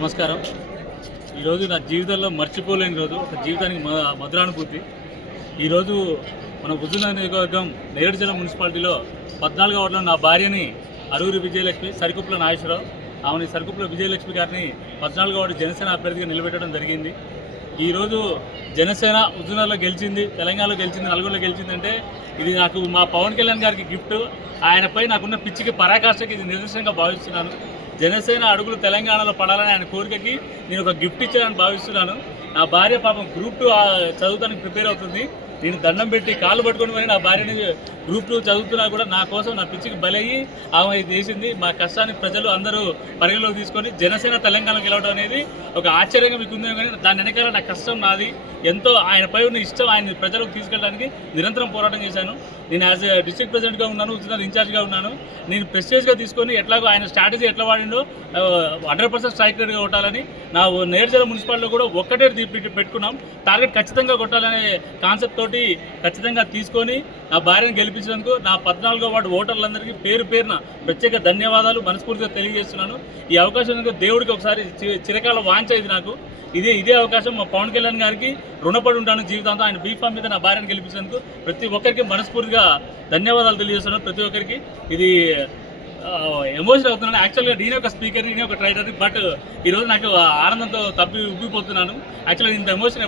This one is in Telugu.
నమస్కారం. ఈరోజు నా జీవితంలో మర్చిపోలేని రోజు, ఒక జీవితానికి మధురానుభూతి. ఈరోజు మన హుజూర్నగర్ నియోజకవర్గం నేరేడుచర్ల మున్సిపాలిటీలో 14వ వార్డులో నా భార్యని అరూరి విజయలక్ష్మి, సరికుప్పల నాగేశ్వరరావు, ఆమెని సరికుప్పల విజయలక్ష్మి గారిని 14వ వార్డు జనసేన అభ్యర్థిగా నిలబెట్టడం జరిగింది. ఈరోజు జనసేన హుజూర్నగర్లో గెలిచింది, తెలంగాణలో గెలిచింది, నల్గొండలో గెలిచిందంటే ఇది నాకు మా పవన్ కళ్యాణ్ గారికి గిఫ్ట్. ఆయనపై నాకున్న పిచ్చికి పరాకాష్ఠకి ఇది నిదర్శనంగా భావిస్తున్నాను. జనసేన అడుగులు తెలంగాణలో పడాలని ఆయన కోరికకి నేను ఒక గిఫ్ట్ ఇచ్చానని భావిస్తున్నాను. నా భార్య పాపం గ్రూప్ 2 చదువుతానికి ప్రిపేర్ అవుతుంది. నేను దండం పెట్టి కాళ్ళు పట్టుకొని మరి నా భార్యని గ్రూప్ 2 చదువుతున్నా కూడా నా కోసం నా పిచ్చికి బలయ్యి ఆమె ఇది చేసింది. మా కష్టాన్ని ప్రజలు అందరూ పరిగణలోకి తీసుకొని జనసేన తెలంగాణలో గెలవడం అనేది ఒక ఆశ్చర్యంగా మీకు ఉందేమో, కానీ దాని వెనకాల నా కష్టం నాది. ఎంతో ఆయనపై ఉన్న ఇష్టం ఆయన ప్రజలకు తీసుకెళ్ళడానికి నిరంతరం పోరాటం చేశాను. నేను యాజ్ ఏ డిస్ట్రిక్ట్ ప్రెసిడెంట్గా ఉన్నాను, హుజూర్నగర్ ఇన్ఛార్జ్గా ఉన్నాను. నేను ప్రెస్టేజ్గా తీసుకొని ఎట్లాగో ఆయన స్ట్రాటజీ ఎట్లా వాడిండో 100% స్ట్రైక్ రేట్గా కొట్టాలని నా నేరేడుచర్ల మున్సిపాలిటీలో కూడా ఒక్కటే పెట్టుకున్నాం. టార్గెట్ ఖచ్చితంగా కొట్టాలనే కాన్సెప్ట్ తోటి ఖచ్చితంగా తీసుకొని నా భార్యను గెలిపించినందుకు నా 14వ వార్డు ఓటర్లందరికీ పేరు పేరున ప్రత్యేక ధన్యవాదాలు మనస్ఫూర్తిగా తెలియజేస్తున్నాను. ఈ అవకాశం దేవుడికి ఒకసారి చిరకాల వాంఛ ఇది నాకు. ఇదే అవకాశం మా పవన్ కళ్యాణ్ గారికి రుణపడి ఉంటాను జీవితాంతం. ఆయన బీఫామ్ మీద నా భార్యను గెలిపించినందుకు ప్రతి ఒక్కరికి మనస్ఫూర్తిగా ధన్యవాదాలు తెలియజేస్తున్నాను. ప్రతి ఒక్కరికి ఇది ఎమోషన్ అవుతున్నాను. యాక్చువల్గా నేనే ఒక స్పీకర్, నేనే ఒక ట్రైటర్, బట్ ఈరోజు నాకు ఆనందంతో ఉబ్బిపోతున్నాను. యాక్చువల్గా ఇంత ఎమోషన్